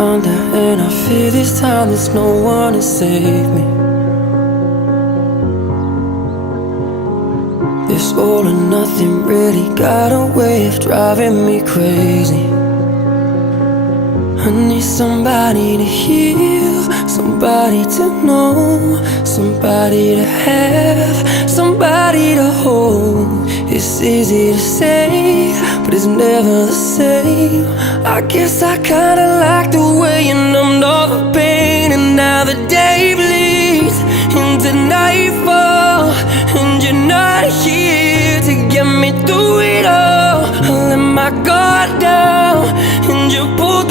under, and I fear this time there's no one to save me. This all or nothing really got a way of driving me crazy. I need somebody to heal, somebody to know, somebody to have, somebody to hold. It's easy to say, but it's never the same. I guess I kinda like the way you numbed all the pain. And now the day bleeds into nightfall, and you're not here to get me through it all. I let my guard down, and you pulled